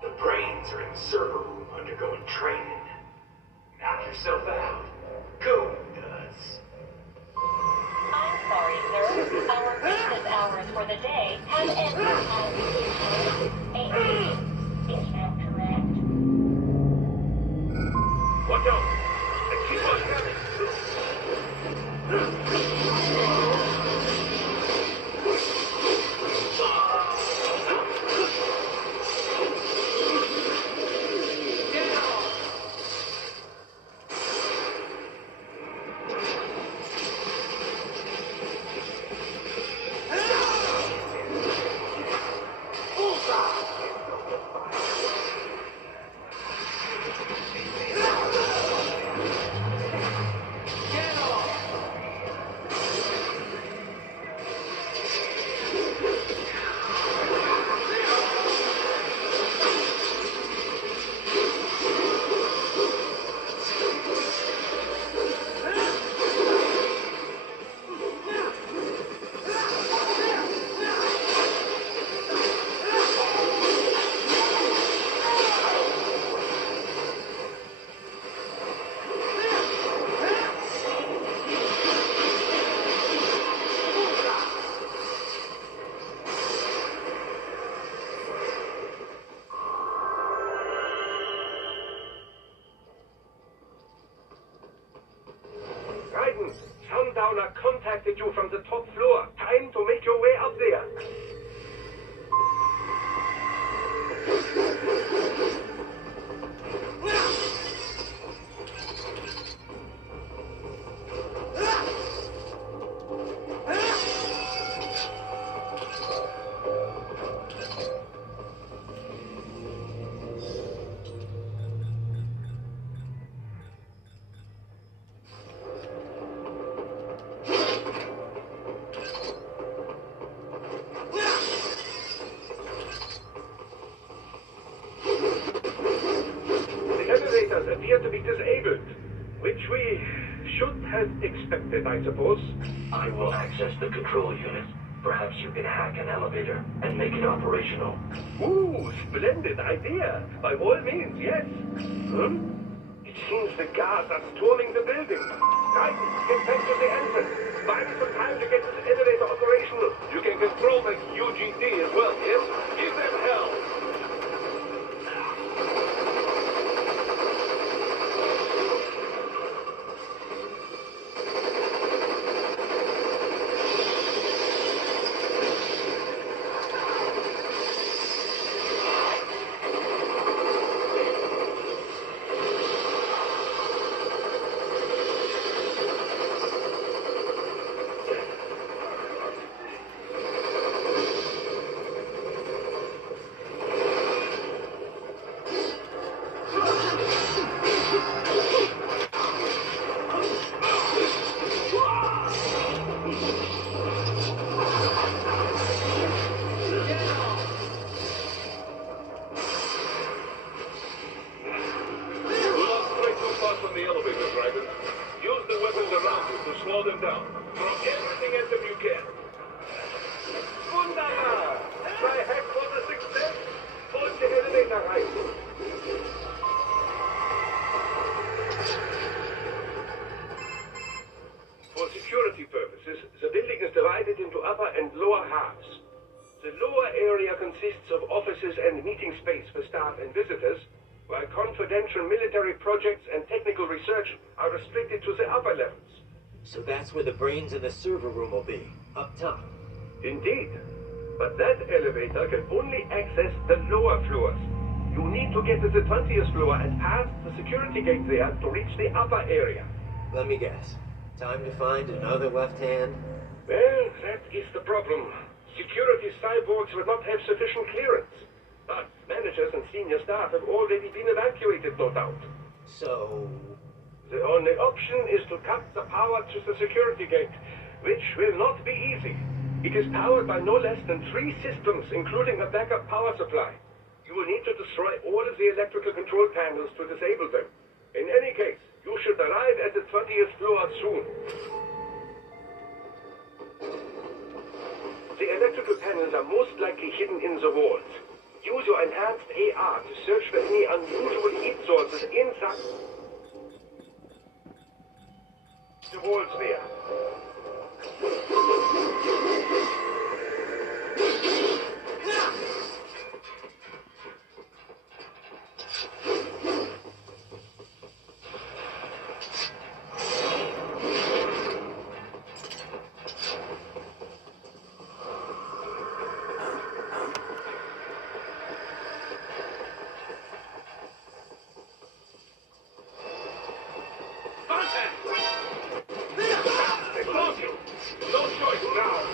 The brains are in the server room undergoing training. Knock yourself out. Go, nuts. I'm sorry, sir. Our business hours for the day have ended at 8 p.m. Is that correct? Watch out! And keep on coming! Sundowner contacted you from the top floor. Time to make your way up there. Appear to be disabled, which we should have expected, I suppose. I will access the control unit. Perhaps you can hack an elevator and make it operational. Ooh, splendid idea. By all means, yes. It seems the guards are storming the building. Titan, get back to the entrance. Find some time to get this elevator operational. You can control the UGT as well, yes? Give them hell. Slow them down. Throw everything at them you can. Wunderbar! My hack for the success. Folgt der Elevator rein. For security purposes, the building is divided into upper and lower halves. The lower area consists of offices and meeting space for staff and visitors, while confidential military projects and technical research are restricted to the upper levels. So that's where the brains in the server room will be, up top. Indeed. But that elevator can only access the lower floors. You need to get to the 20th floor and pass the security gate there to reach the upper area. Let me guess. Time to find another left hand? Well, that is the problem. Security cyborgs will not have sufficient clearance. But managers and senior staff have already been evacuated, no doubt. So... The only option is to cut the power to the security gate, which will not be easy. It is powered by no less than 3 systems, including a backup power supply. You will need to destroy all of the electrical control panels to disable them. In any case, you should arrive at the 20th floor soon. The electrical panels are most likely hidden in the walls. Use your enhanced enhanced AR to search for any unusual heat sources inside the wall sphere. They close you. No choice now.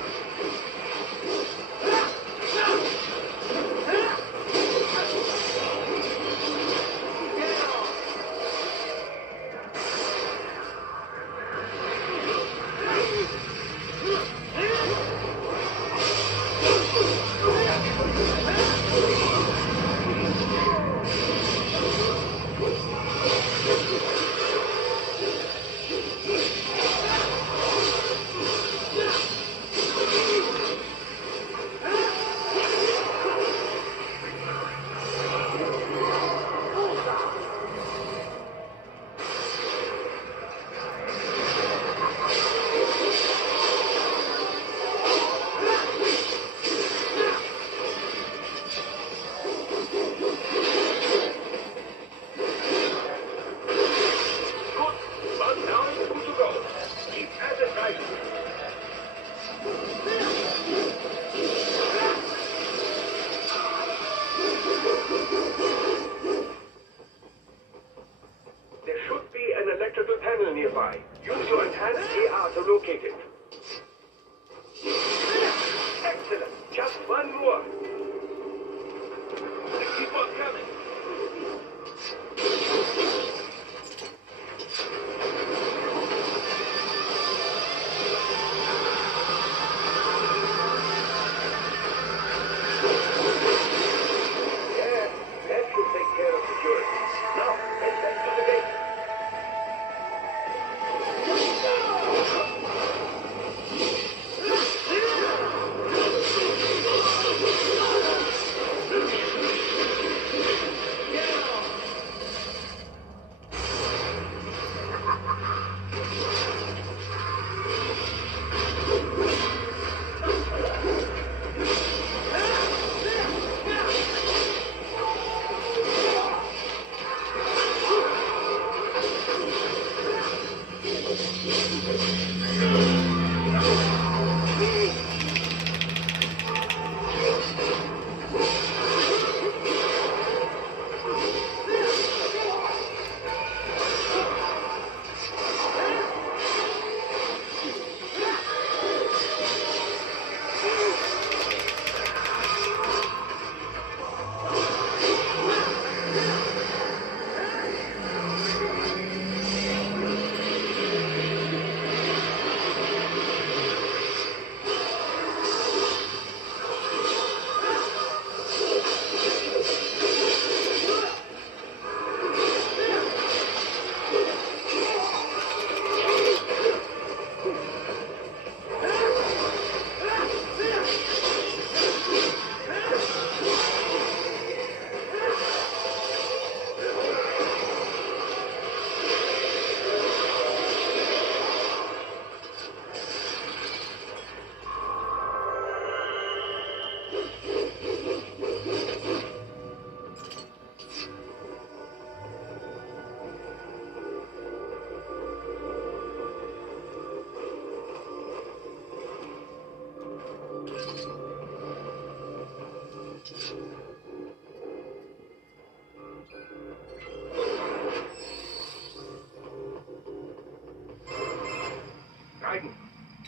There should be an electrical panel nearby. Use your enhanced AR to locate it. Excellent. Just one more. Keep on coming. Yeah, that should take care of security. Now, head back to the gate.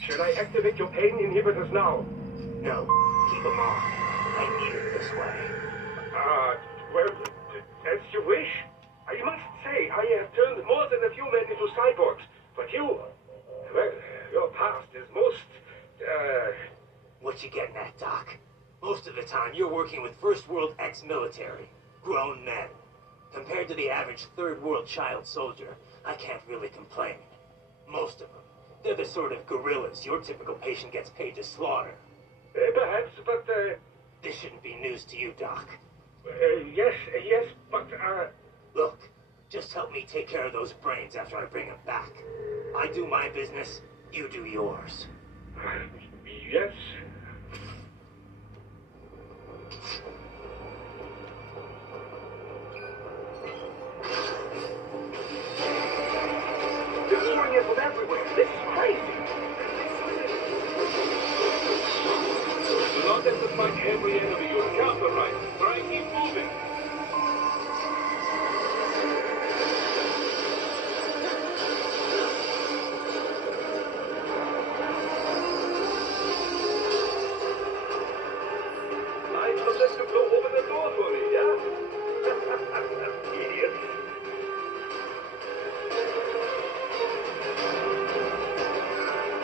Should I activate your pain inhibitors now? No, keep them on. I need it this way. Well, as you wish. I must say, I have turned more than a few men into cyborgs. But you, well, your past is most, What you getting at, Doc? Most of the time, you're working with first world ex-military. Grown men. Compared to the average third world child soldier, I can't really complain. Most of them. They're the sort of guerrillas your typical patient gets paid to slaughter. perhaps, but, This shouldn't be news to you, Doc. Yes, but, Look, just help me take care of those brains after I bring them back. I do my business, you do yours. yes. They're pouring in from everywhere. This is crazy. Do not let them find every enemy. You'll counter right. Try and keep moving. I will let you go open the door for me, yeah? Idiots.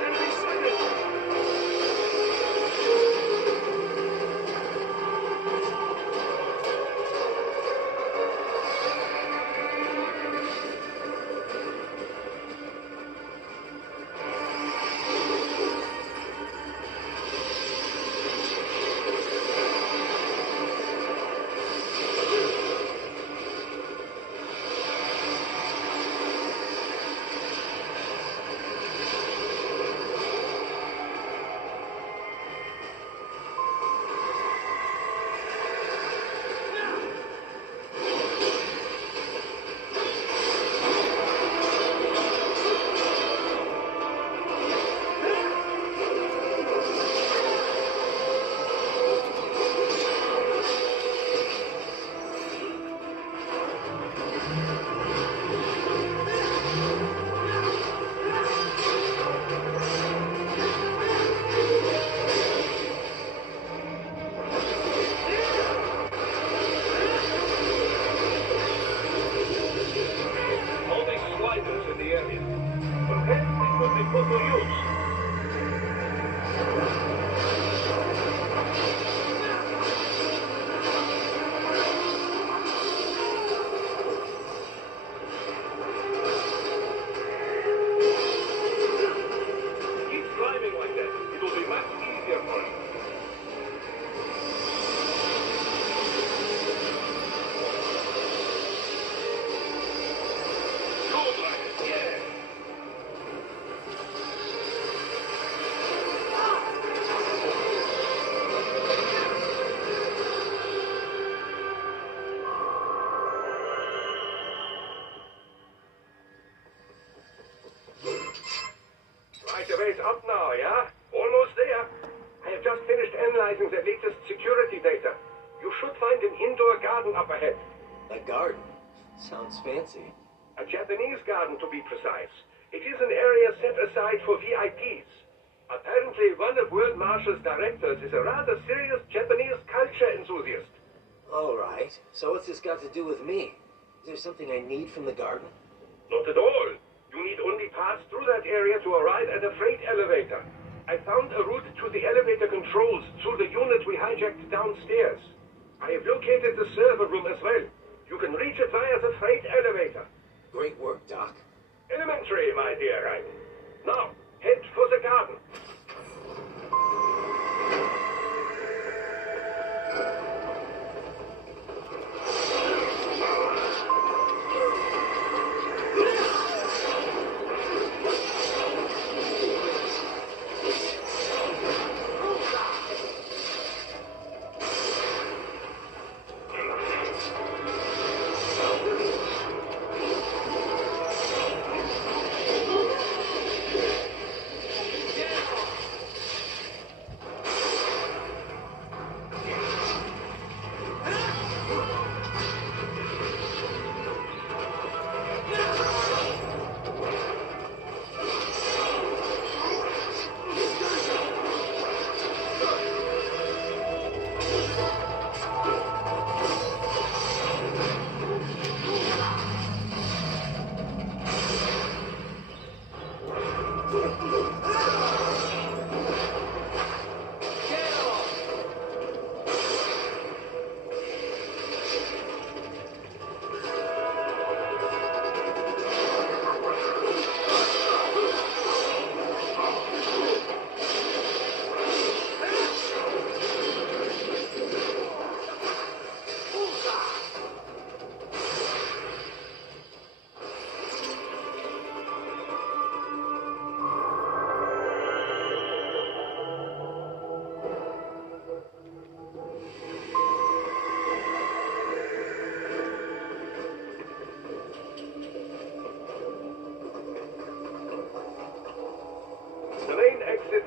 Enemy sighted. All these sliders in the area. Perhaps they could be put to use. Keep climbing like that. It will be much easier for him. Good, like, yeah. Right, the way's up now, yeah? Almost there. I have just finished analyzing the latest security data. You should find an indoor garden up ahead. A garden? Sounds fancy. A Japanese garden, to be precise. It is an area set aside for VIPs. Apparently, one of World Marshall's directors is a rather serious Japanese culture enthusiast. All right. So what's this got to do with me? Is there something I need from the garden? Not at all. You need only pass through that area to arrive at a freight elevator. I found a route to the elevator controls through the unit we hijacked downstairs. I have located the server room as well. You can reach it via the freight elevator. Great work, Doc. Elementary, my dear, right? Now, head for the garden.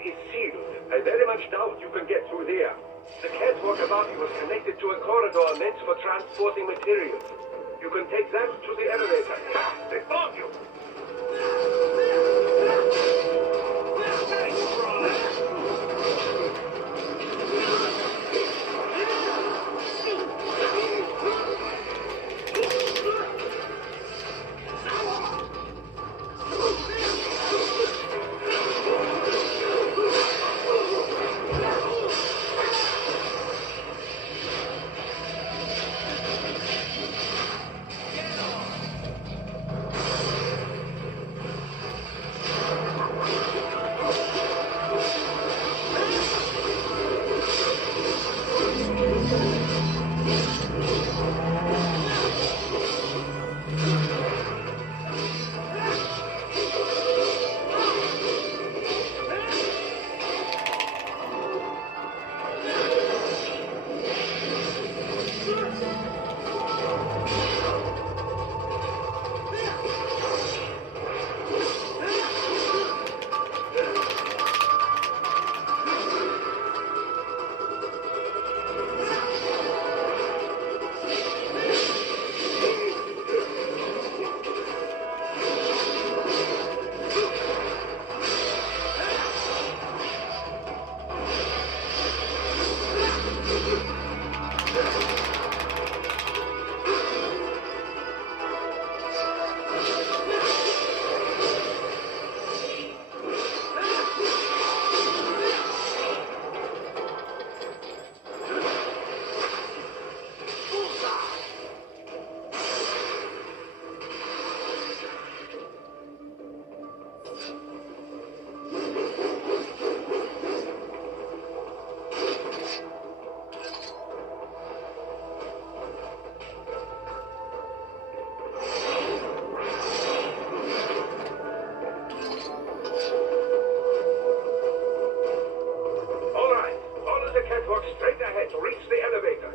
is sealed. I very much doubt you can get through there. The catwalk above you was connected to a corridor meant for transporting materials. You can take that to the elevator. Ha! They found you! Straight ahead to reach the elevator.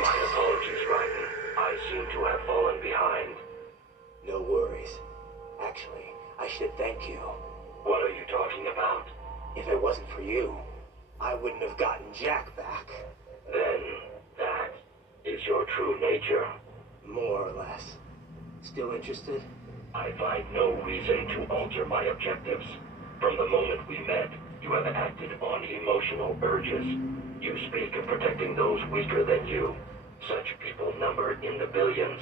My apologies, Raiden. I seem to have fallen behind. No worries. Actually, I should thank you. What are you talking about? If it wasn't for you, I wouldn't have gotten Jack back. Then, that is your true nature. More or less. Still interested? I find no reason to alter my objectives. From the moment we met, you have acted on emotional urges. You speak of protecting those weaker than you. Such people number in the billions.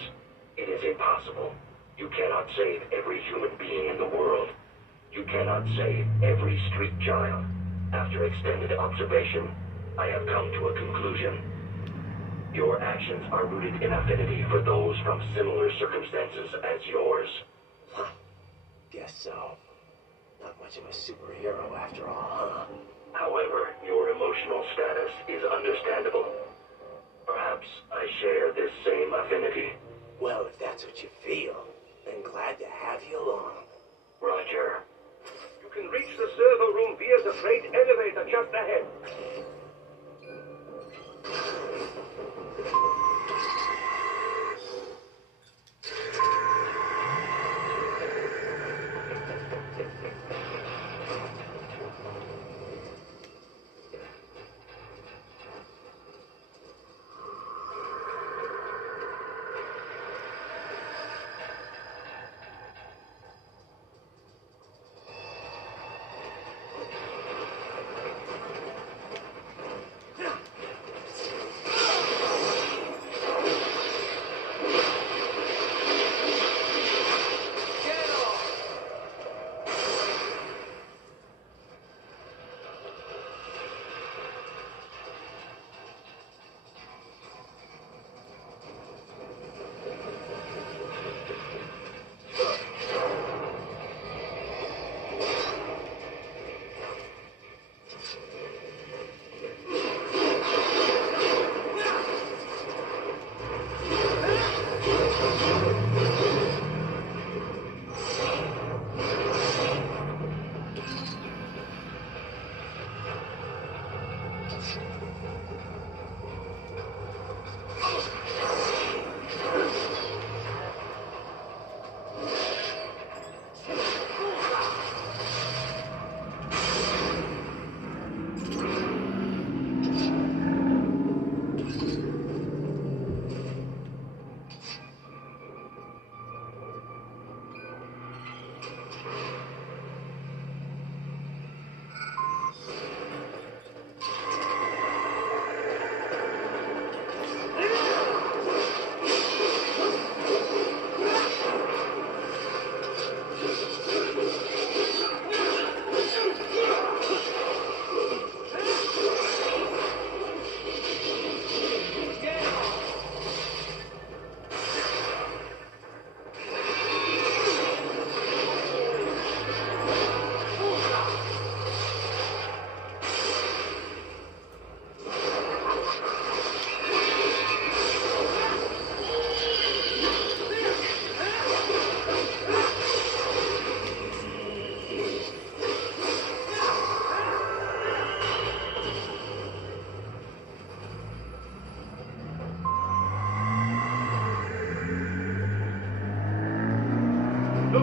It is impossible. You cannot save every human being in the world. You cannot save every street child. After extended observation, I have come to a conclusion. Your actions are rooted in affinity for those from similar circumstances as yours. Guess so. Not much of a superhero after all, huh? However, your emotional status is understandable. Perhaps I share this same affinity. Well, if that's what you feel, then glad to have you along. Roger. You can reach the server room via the freight elevator just ahead.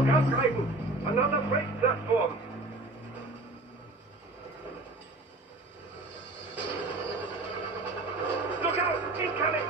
Look out, Raiden! Another freight platform! Look out! Incoming!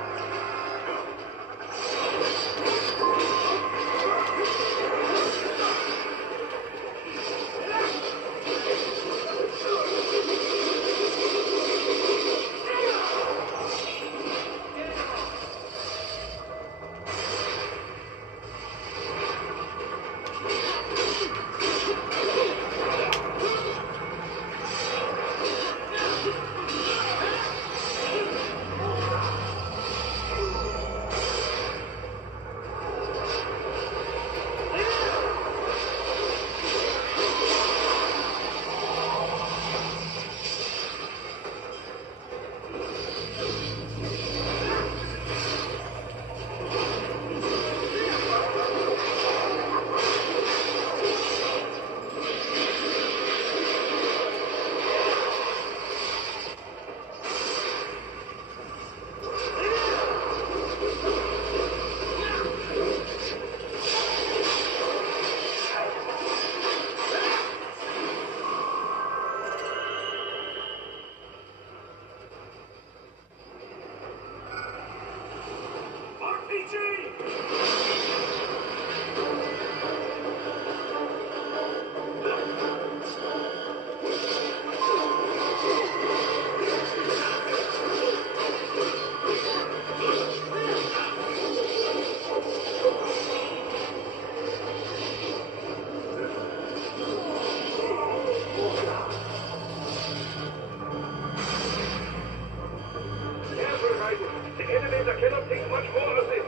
The elevator cannot take much more of this.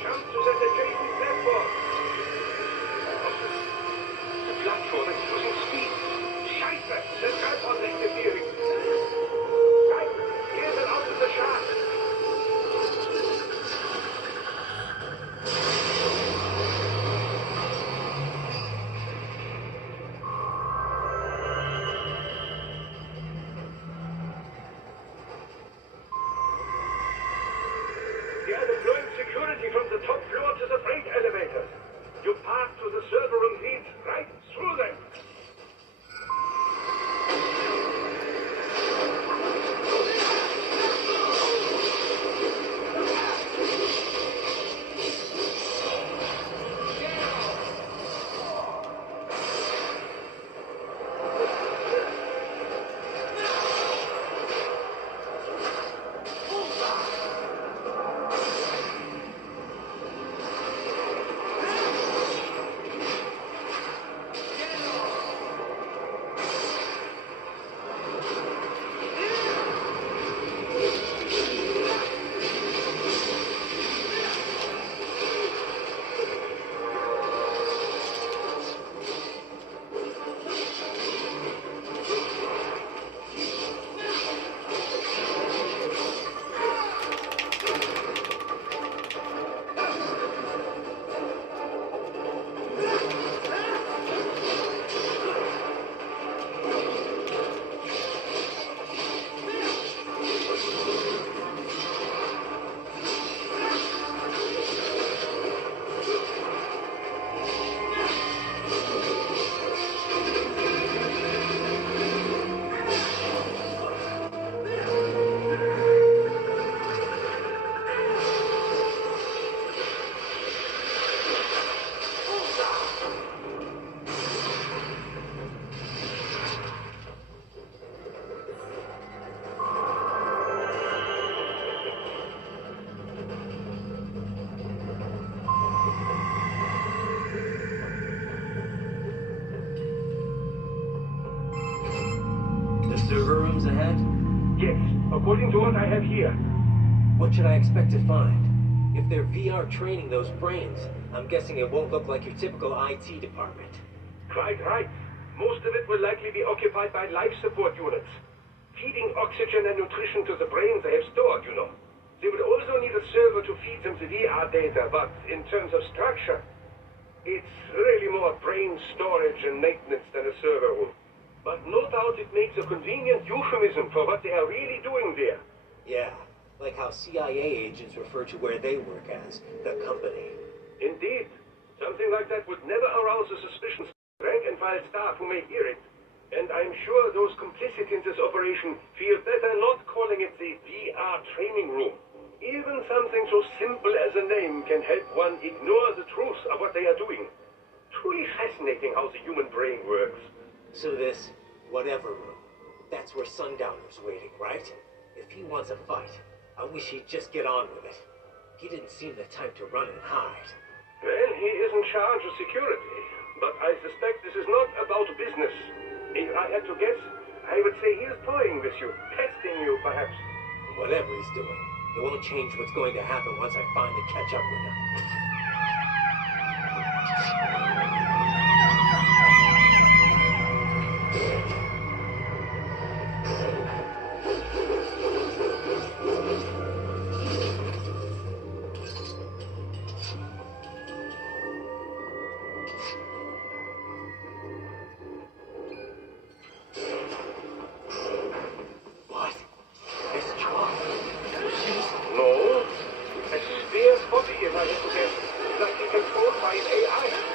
Jump to that adjacent platform. The platform is losing speed. Scheiße! The Treibhaus is interfering. Right, get it out of the shaft. They are deploying security from the top floor to the freight elevators. Your path to the server room leads right through them. The server rooms ahead? Yes, according to what I have here. What should I expect to find? If they're VR training those brains, I'm guessing it won't look like your typical IT department. Quite right. Most of it will likely be occupied by life support units. Feeding oxygen and nutrition to the brains they have stored, you know. They will also need a server to feed them the VR data, but in terms of structure, it's really more brain storage and maintenance than a server room. But no doubt it makes a convenient euphemism for what they are really doing there. Yeah, like how CIA agents refer to where they work as the company. Indeed. Something like that would never arouse the suspicions of rank-and-file staff who may hear it. And I'm sure those complicit in this operation feel better not calling it the VR training room. Even something so simple as a name can help one ignore the truth of what they are doing. Truly fascinating how the human brain works. So this, whatever room, that's where Sundowner's waiting, right? If he wants a fight, I wish he'd just get on with it. He didn't seem the type to run and hide. Well, he is in charge of security, but I suspect this is not about business. If I had to guess, I would say he is toying with you, testing you, perhaps. Whatever he's doing, it won't change what's going to happen once I finally catch up with him. No. A spare body, if I had to guess. Likely controlled by an AI.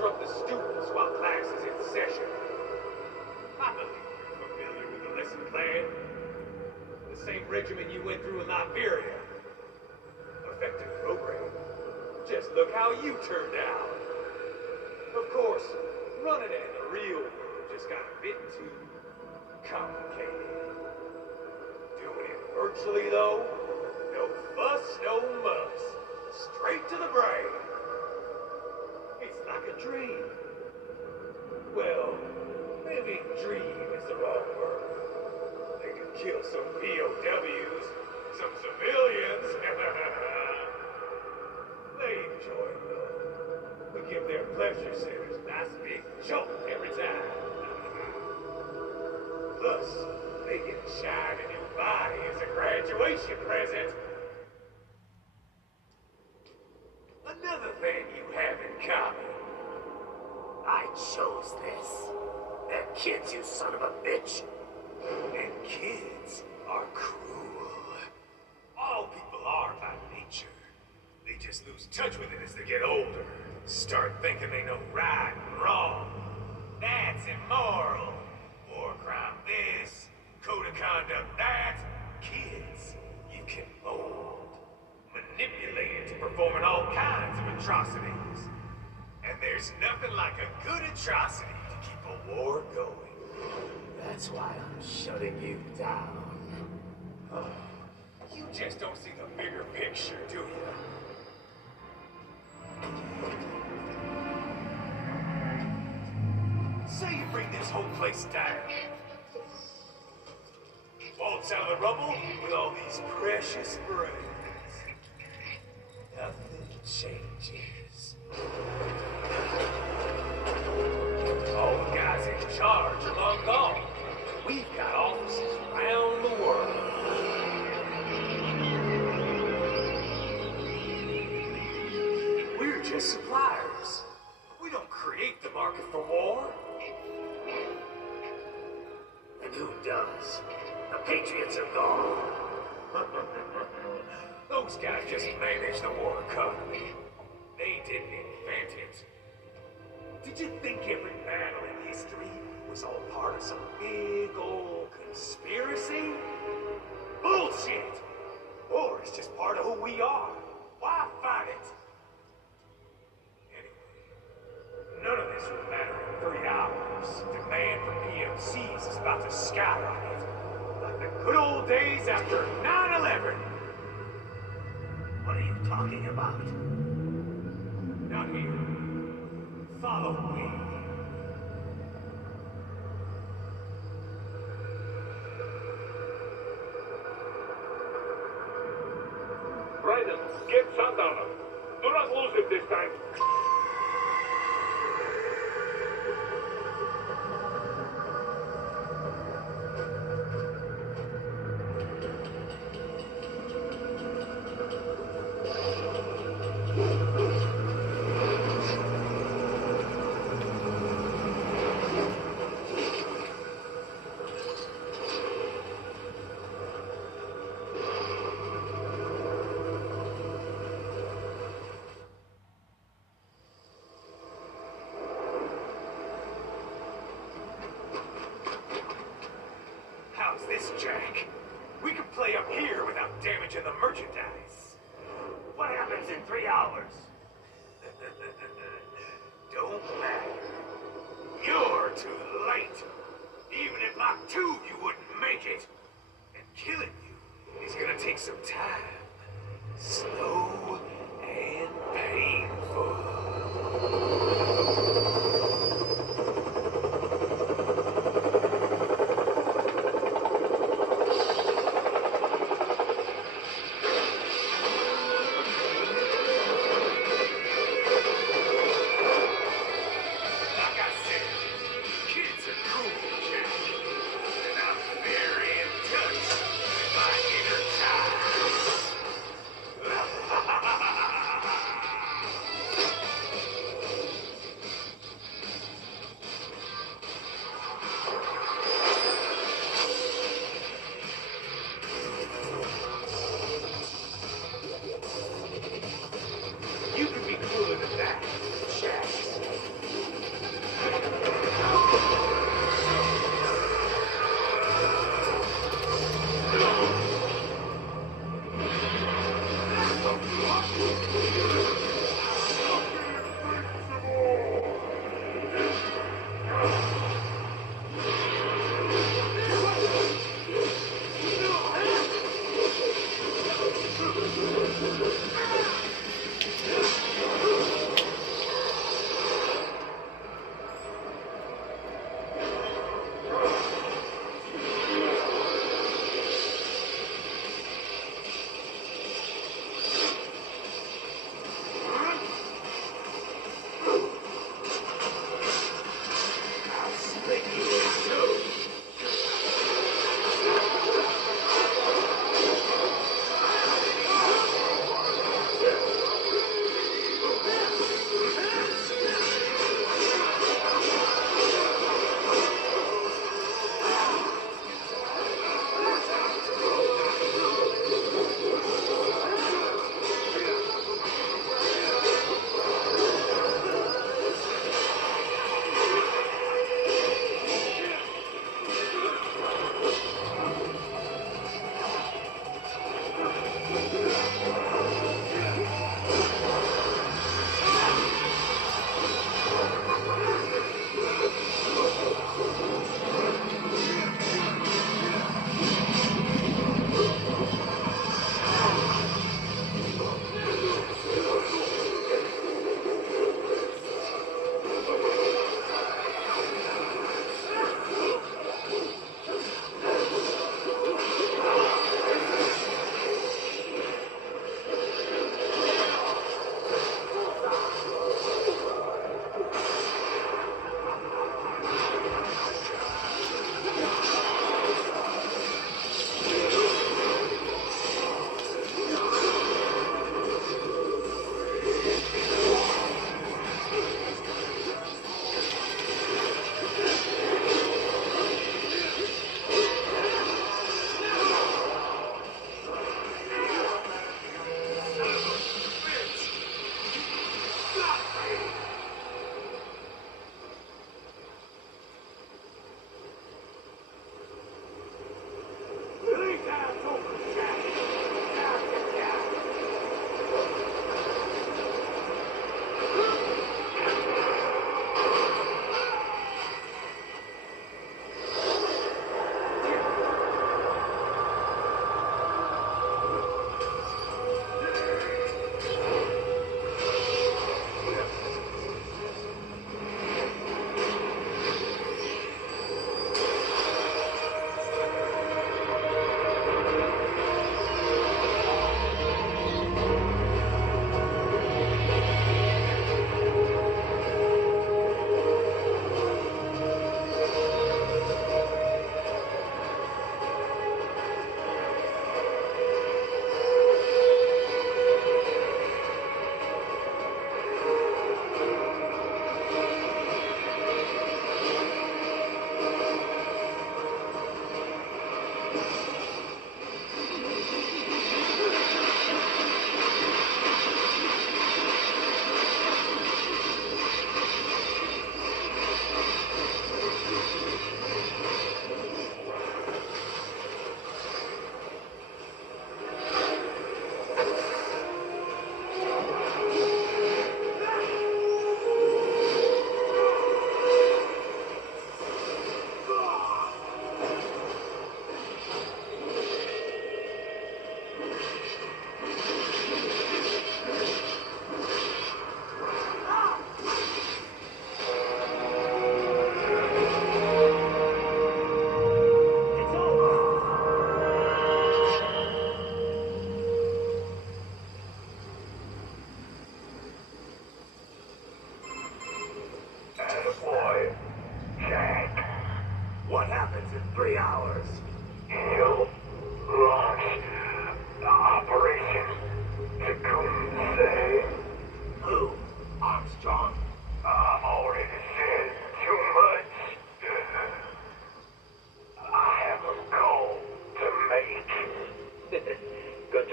disrupt the students while class is in session. I believe you're familiar with the lesson plan. The same regimen you went through in Liberia. Effective program. Just look how you turned out. Of course, running it in the real world just got a bit too complicated. Doing it virtually, though, no fuss, no muss. Straight to the brain. It's like a dream. Well, maybe dream is the wrong word. They can kill some POWs, Some civilians. They enjoy it, though. We give their pleasure centers a nice big jolt every time. Plus, they get a shiny new body as a graduation present. Another thing you have in common. I chose this. They're kids, you son of a bitch. And kids are cruel. All people are by nature. They just lose touch with it as they get older. Start thinking they know right and wrong. That's immoral. War crime this. Code of conduct that. Kids, you can mold. Manipulate into performing all kinds of atrocities. And there's nothing like a good atrocity to keep a war going. That's why I'm shutting you down. You just don't see the bigger picture, do you? Say you bring this whole place down. Waltz out of the rubble with all these precious brains. Nothing changes. All the guys in charge are long gone. We've got offices around the world. We're just suppliers. We don't create the market for war. And who does? The Patriots are gone. Those guys just manage the war economy. They didn't invent it. Did you think every battle in history was all part of some big old conspiracy? Bullshit! War is just part of who we are. Why fight it? Anyway, none of this will matter in 3 hours. Demand for PMCs is about to skyrocket. Like the good old days after 9/11. What are you talking about? Not here. Follow me. Raiden, get Sundowner. Do not lose it this time. How's this, Jack? We can play up here without damaging the merchandise. What happens in 3 hours? Don't matter. You're too late. Even if Mach 2, you wouldn't make it. And killing you is gonna take some time. Slow and painful. Like I said, kids are cool, Jack. And I'm very in touch with my inner child.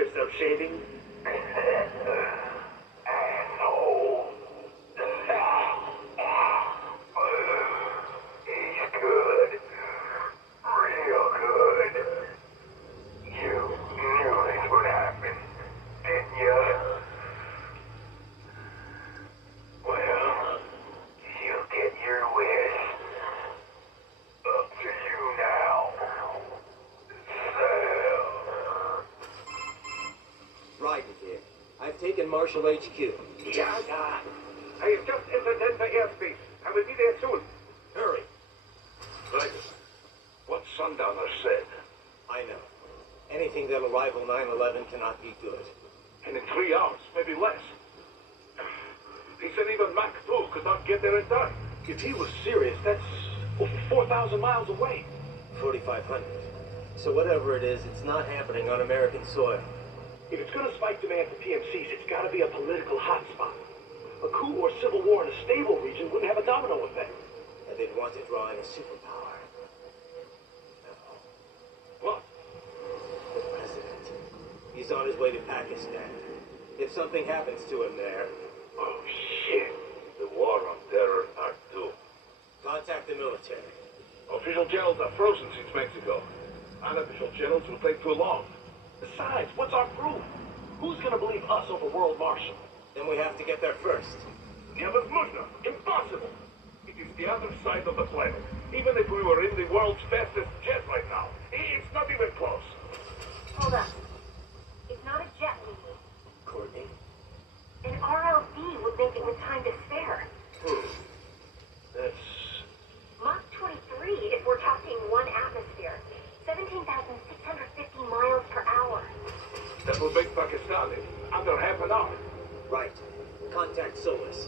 yourself shaving? Asshole. He's good. Real good. You knew this would happen, didn't you? Well, you get your wish. Up to you now. Sam. Raiden here. I've taken Marshall HQ. Yeah. I have just entered into airspace. I will be there soon. Hurry. Raiden, what Sundowner said. I know. Anything that'll rival 9/11 cannot be good. And in 3 hours, maybe less. He said even Mach 2 could not get there in time. If he was serious, that's over 4,000 miles away. 4,500. So whatever it is, it's not happening on American soil. If it's going to spike demand for PMCs, it's got to be a political hotspot. A coup or civil war in a stable region wouldn't have a domino effect. And they'd want to draw in a superpower. No. What? The president. He's on his way to Pakistan. If something happens to him there, Oh, shit. The War on Terror Part 2. contact the military. Official channels are frozen since Mexico. Unofficial channels will take too long. Besides, what's our proof? Who's going to believe us over World Marshal? Then we have to get there first. Невозможно. Impossible. It is the other side of the planet. Even if we were in the world's fastest jet right now, it's not even close. Hold up. It's not a jet we need. Courtney? An RLV would make it with time to spare. That's... Mach 23 if we're talking 1 atmosphere. 17,650 miles per hour. That will make Pakistan in under half an hour. Right. Contact Solis.